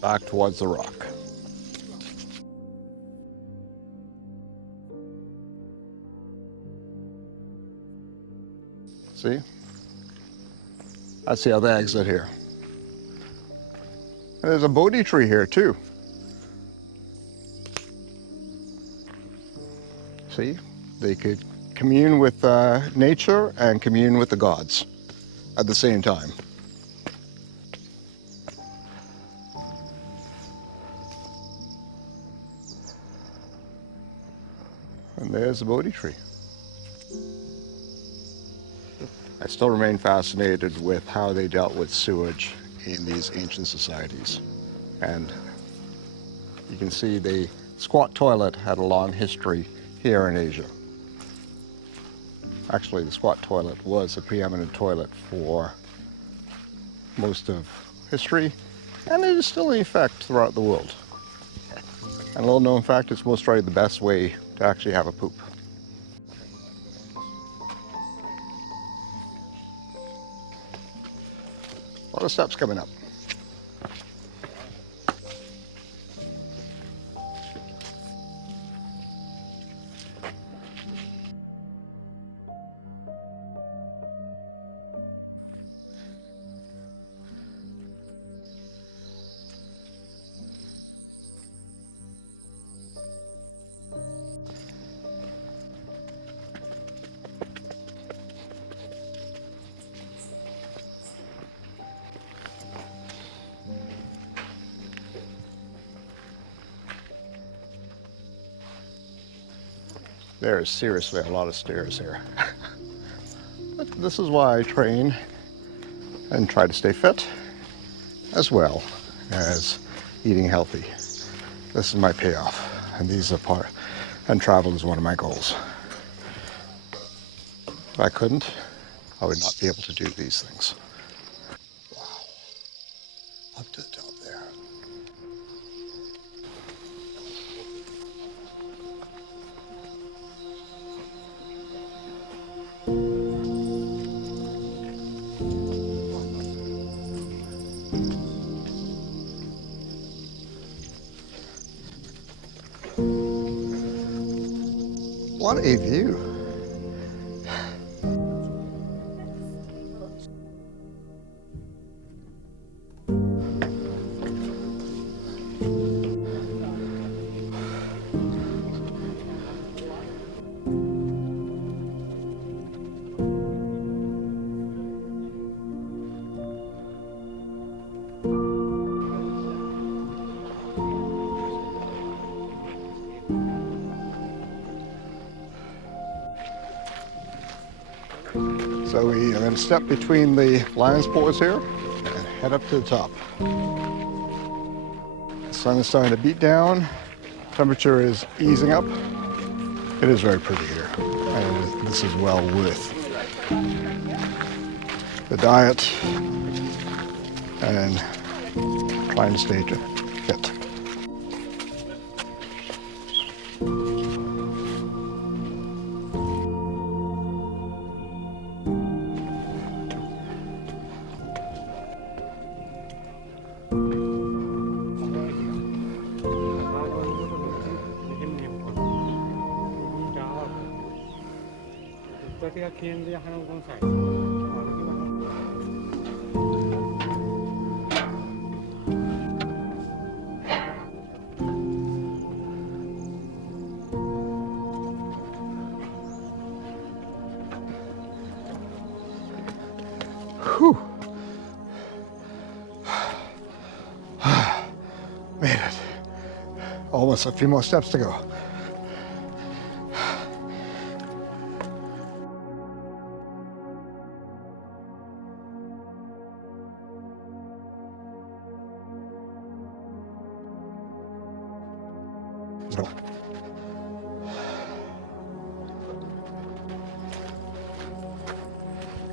back towards the rock. See? That's the other exit here. And there's a Bodhi tree here too. See? They could commune with nature and commune with the gods at the same time. And there's the Bodhi tree. I still remain fascinated with how they dealt with sewage in these ancient societies. And you can see the squat toilet had a long history here in Asia. Actually, the squat toilet was a preeminent toilet for most of history, and it is still in effect throughout the world. And a little known fact, it's most probably the best way to actually have a poop. A lot of steps coming up. There is seriously a lot of stairs here. But this is why I train and try to stay fit, as well as eating healthy. This is my payoff, and these are part, and travel is one of my goals. If I couldn't, I would not be able to do these things. Wow, up to the top there. What a view. So we are going to step between the lion's paws here and head up to the top. The sun is starting to beat down. Temperature is easing up. It is very pretty here, and this is well worth the diet and trying to stay fit. Whew. Made it. Almost a few more steps to go.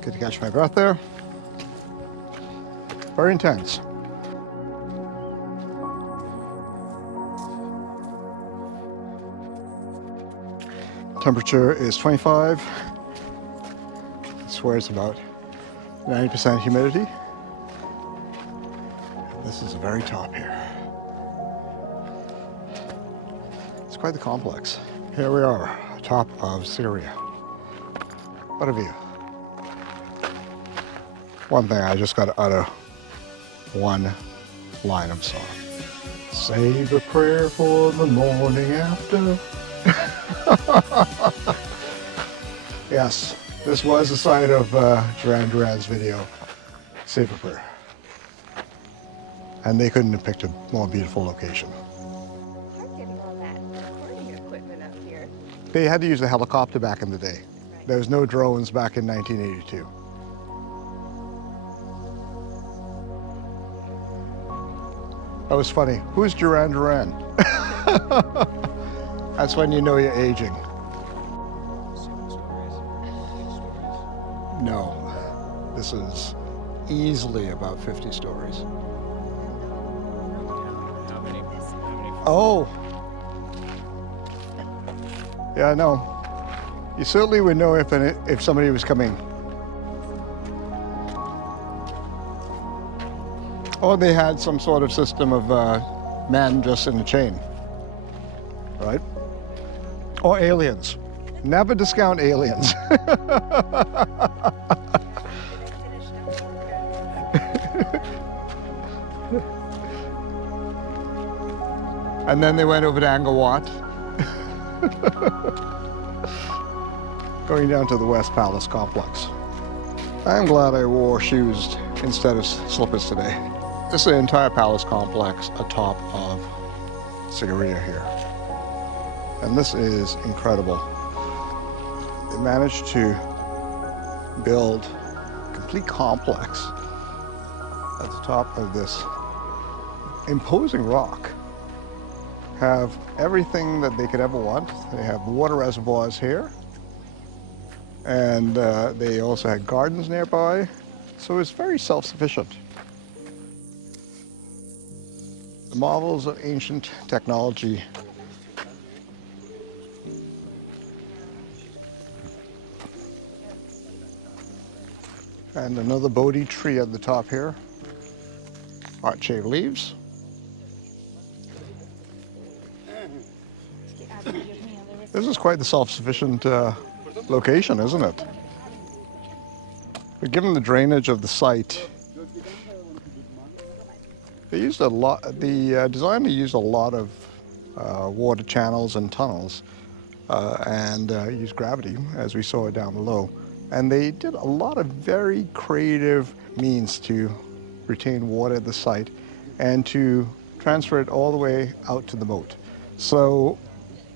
Good to catch my breath there. Very intense. Temperature is 25. I swear it's about 90% humidity. This is the very top here. quite the complex. Here we are, top of Sigiriya. What a view. One thing, I just got to utter one line of song. Save a prayer for the morning after. Yes, this was the site of Duran Duran's video, Save a Prayer. And they couldn't have picked a more beautiful location. Getting all that recording equipment up here. They had to use a helicopter back in the day. There was no drones back in 1982. That was funny. Who's Duran Duran? That's when you know you're aging. No, this is easily about 50 stories. How many? Oh. Yeah, no. You certainly would know if somebody was coming. Or they had some sort of system of man just in a chain, right? Or aliens. Never discount aliens. And then they went over to Angkor Wat. Going down to the West Palace complex. I'm glad I wore shoes instead of slippers today. This is the entire palace complex atop of Sigiriya here. And this is incredible. They managed to build a complete complex at the top of this imposing rock. Have everything that they could ever want. They have water reservoirs here. And they also had gardens nearby. So it's very self-sufficient. The marvels of ancient technology. And another Bodhi tree at the top here. Heart-shaped leaves. This is quite the self-sufficient location, isn't it? But given the drainage of the site, they used a lot. The designer used a lot of water channels and tunnels, and used gravity, as we saw down below. And they did a lot of very creative means to retain water at the site and to transfer it all the way out to the moat. So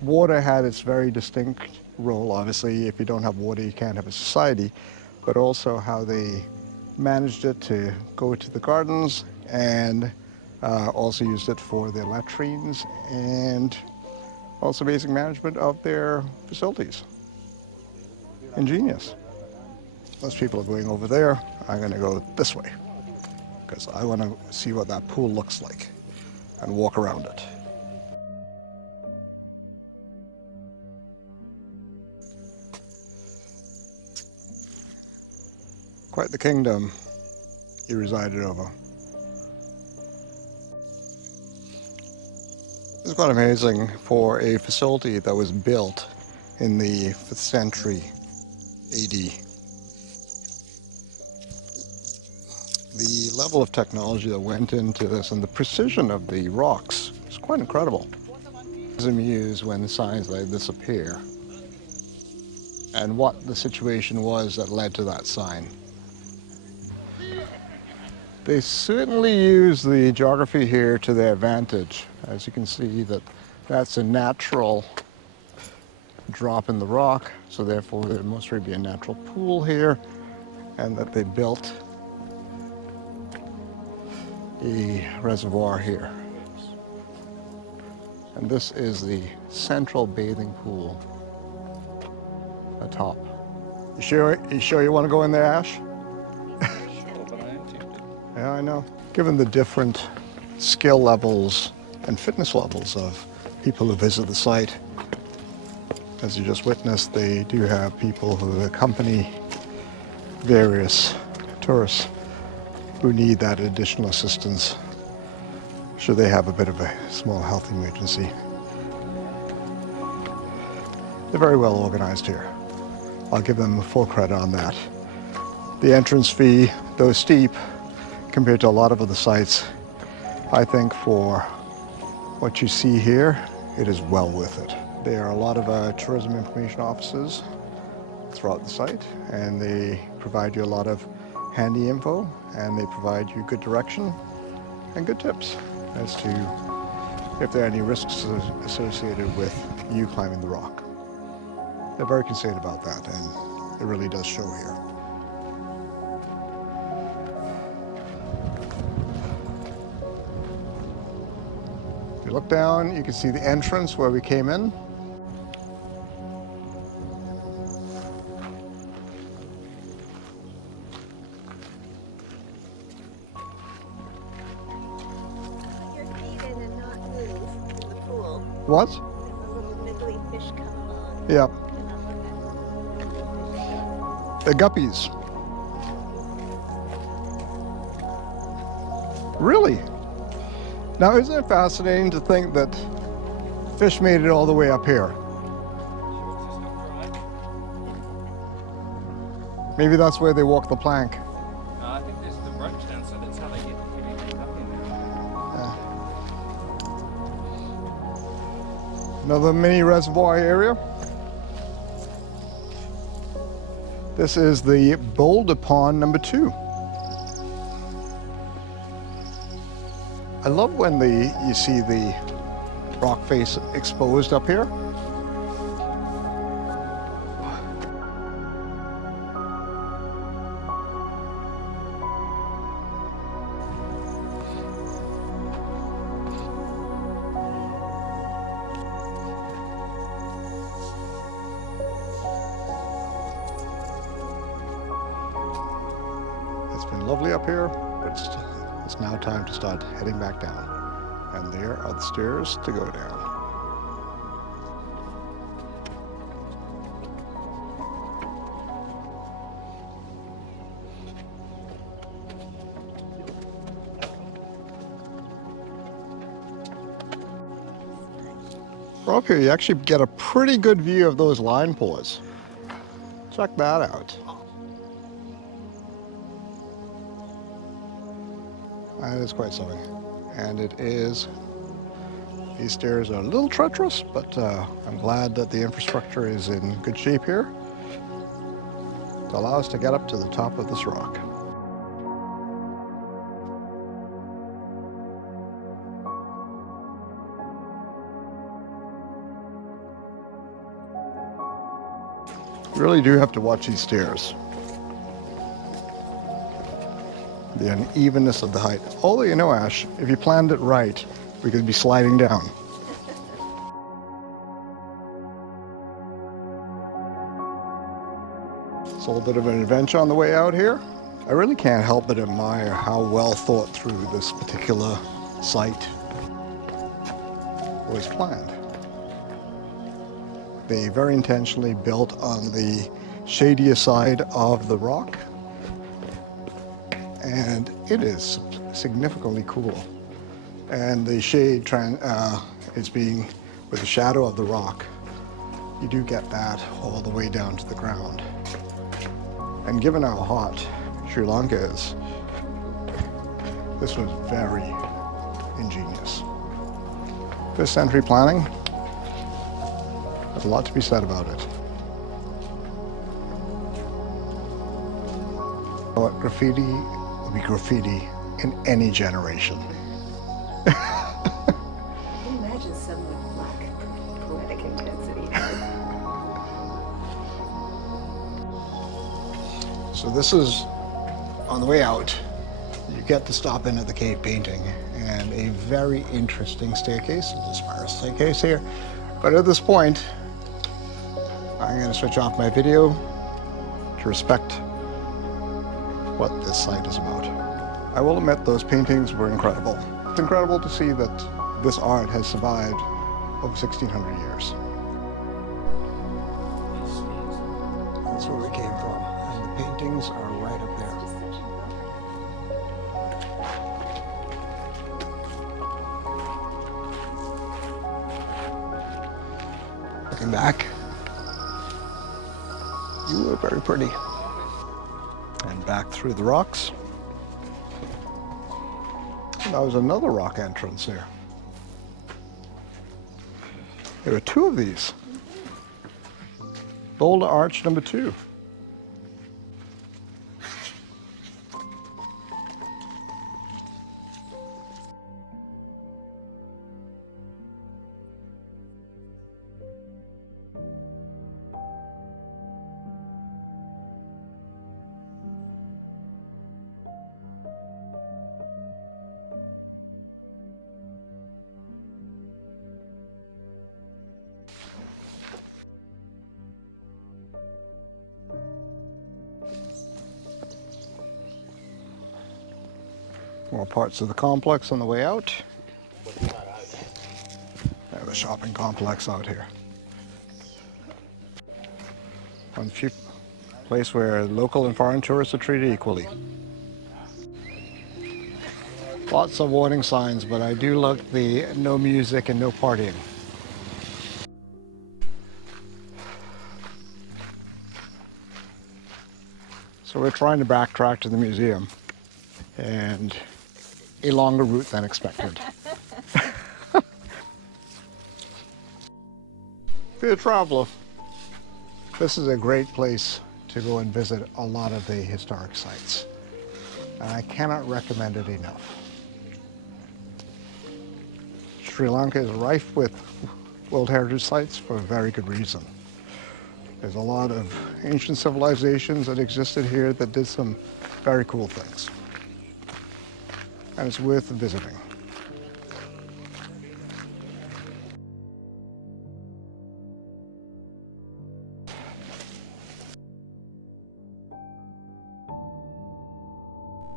water had its very distinct role. Obviously, if you don't have water, you can't have a society, but also how they managed it to go to the gardens and also used it for their latrines and also basic management of their facilities. Ingenious. Most people are going over there. I'm going to go this way because I want to see what that pool looks like and walk around it. Quite the kingdom he resided over. It's quite amazing for a facility that was built in the 5th century AD. The level of technology that went into this and the precision of the rocks is quite incredible. I was amused when signs like this appear and what the situation was that led to that sign. They certainly use the geography here to their advantage. As you can see, that's a natural drop in the rock, so therefore there must really be a natural pool here, and that they built a reservoir here. And this is the central bathing pool atop. You sure you want to go in there, Ash? Yeah, I know. Given the different skill levels and fitness levels of people who visit the site, as you just witnessed, they do have people who accompany various tourists who need that additional assistance should they have a bit of a small health emergency. They're very well organized here. I'll give them full credit on that. The entrance fee, though steep, compared to a lot of other sites, I think for what you see here, it is well worth it. There are a lot of tourism information offices throughout the site, and they provide you a lot of handy info, and they provide you good direction and good tips as to if there are any risks associated with you climbing the rock. They're very considerate about that, and it really does show here. If you look down, you can see the entrance where we came in. Your feet in and not move in the pool. What? And the little niggly fish come along. Yep. And I'll look at the fish. The guppies. Really? Now, isn't it fascinating to think that fish made it all the way up here? Maybe that's where they walk the plank. I think there's the ropes down, so that's how they get everything up in there. Another mini reservoir area. This is the boulder pond number 2. I love when you see the rock face exposed up here. It's been lovely up here, but it's now time to start heading back down. And there are the stairs to go down. From up here, you actually get a pretty good view of those line pours. Check that out. That is quite something. And it is, these stairs are a little treacherous, but I'm glad that the infrastructure is in good shape here to allow us to get up to the top of this rock. You really do have to watch these stairs. The unevenness of the height. Although, you know, Ash, if you planned it right, we could be sliding down. It's a little bit of an adventure on the way out here. I really can't help but admire how well thought through this particular site was planned. They very intentionally built on the shadier side of the rock, and it is significantly cool. And the shade is being with the shadow of the rock. You do get that all the way down to the ground. And given how hot Sri Lanka is, this was very ingenious. This century planning, there's a lot to be said about it. But graffiti will be graffiti in any generation. Imagine some with black poetic intensity. So this is, on the way out, you get to stop in at the cave painting, and a very interesting staircase, a little spiral staircase here. But at this point, I'm going to switch off my video to respect what this site is about. I will admit those paintings were incredible. It's incredible to see that this art has survived over 1,600 years. That's where we came from, and the paintings are right up there. Looking back, Ooh, very pretty. And back through the rocks. And that was another rock entrance here. There were two of these. Boulder Arch number 2. More parts of the complex on the way out. They have a shopping complex out here. One few place where local and foreign tourists are treated equally. Lots of warning signs, but I do like the no music and no partying. So we're trying to backtrack to the museum, and a longer route than expected. Dear traveler, this is a great place to go and visit a lot of the historic sites, and I cannot recommend it enough. Sri Lanka is rife with World Heritage Sites for a very good reason. There's a lot of ancient civilizations that existed here that did some very cool things, and it's worth visiting.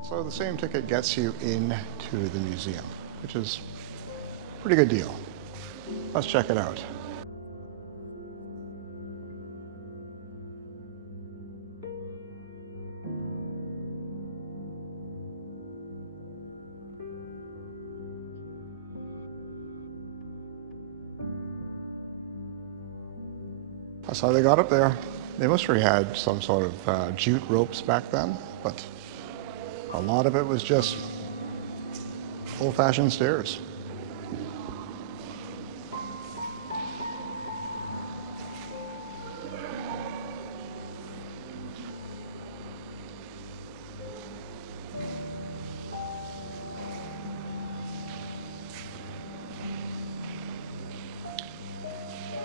So the same ticket gets you into the museum, which is a pretty good deal. Let's check it out. That's how they got up there. They must have had some sort of jute ropes back then, but a lot of it was just old-fashioned stairs.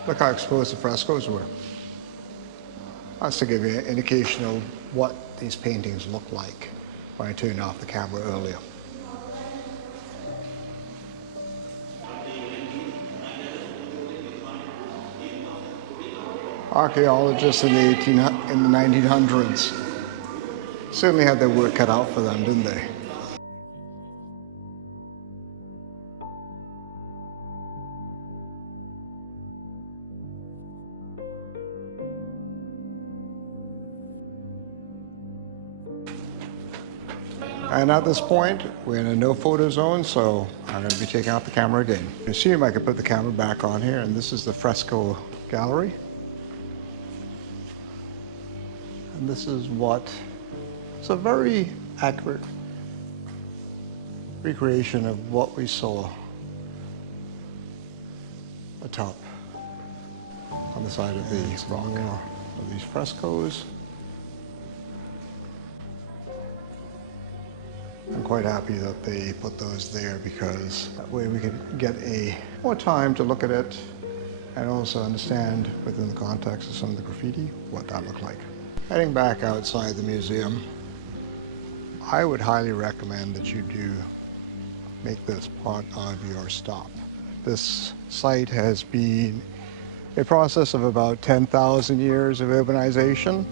Look how exposed the frescoes were. That's to give you an indication of what these paintings look like when I turned off the camera earlier. Archaeologists in the 1900s certainly had their work cut out for them, didn't they? And at this point, we're in a no photo zone, so I'm going to be taking out the camera again. You see, I could put the camera back on here, and this is the fresco gallery. And this is it's a very accurate recreation of what we saw atop on the side of the rock of these frescoes. I'm quite happy that they put those there because that way we could get more time to look at it and also understand within the context of some of the graffiti what that looked like. Heading back outside the museum, I would highly recommend that you do make this part of your stop. This site has been a process of about 10,000 years of urbanization,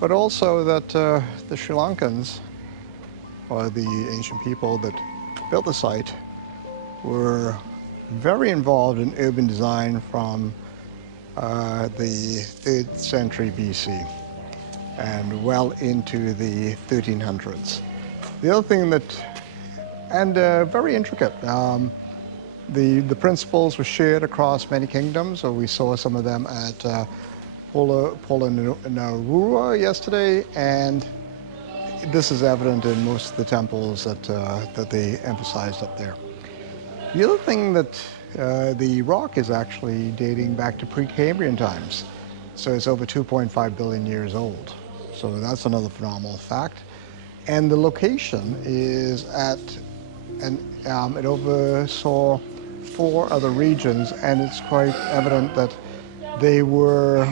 but also that the Sri Lankans, or the ancient people that built the site, were very involved in urban design from the 3rd century BC and well into the 1300s. The other thing very intricate, the principles were shared across many kingdoms, so we saw some of them at Polonnaruwa yesterday, and this is evident in most of the temples that they emphasized up there. The other thing that the rock is actually dating back to Precambrian times, so it's over 2.5 billion years old. So that's another phenomenal fact. And the location is at, and it oversaw 4 other regions, and it's quite evident that we're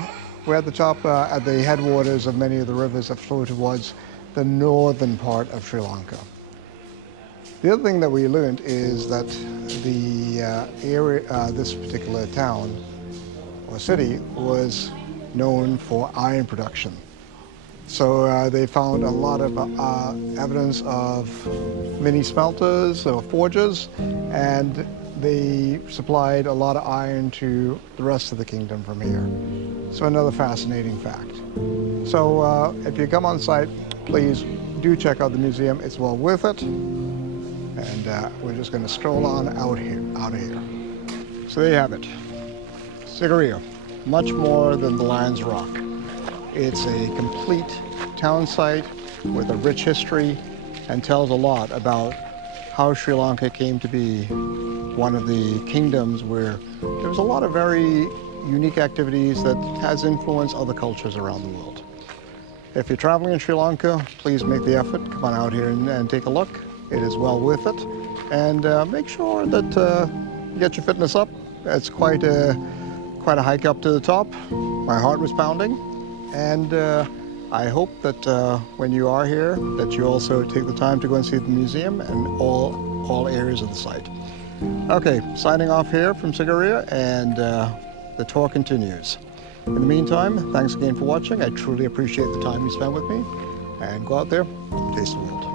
at the top, at the headwaters of many of the rivers that flow towards the northern part of Sri Lanka. The other thing that we learned is that the this particular town or city was known for iron production. So they found a lot of evidence of mini smelters or forges, and they supplied a lot of iron to the rest of the kingdom from here. So another fascinating fact. So if you come on site, please do check out the museum. It's well worth it. And we're just going to stroll on out of here. So there you have it. Sigiriya, much more than the Lions Rock. It's a complete town site with a rich history and tells a lot about how Sri Lanka came to be one of the kingdoms where there was a lot of very unique activities that has influenced other cultures around the world. If you're traveling in Sri Lanka, please make the effort, come on out here and take a look. It is well worth it. And make sure that you get your fitness up. It's quite a hike up to the top. My heart was pounding. And I hope that when you are here, that you also take the time to go and see the museum and all areas of the site. Okay, signing off here from Sigiriya, and the tour continues. In the meantime, thanks again for watching. I truly appreciate the time you spent with me. And go out there, taste the world.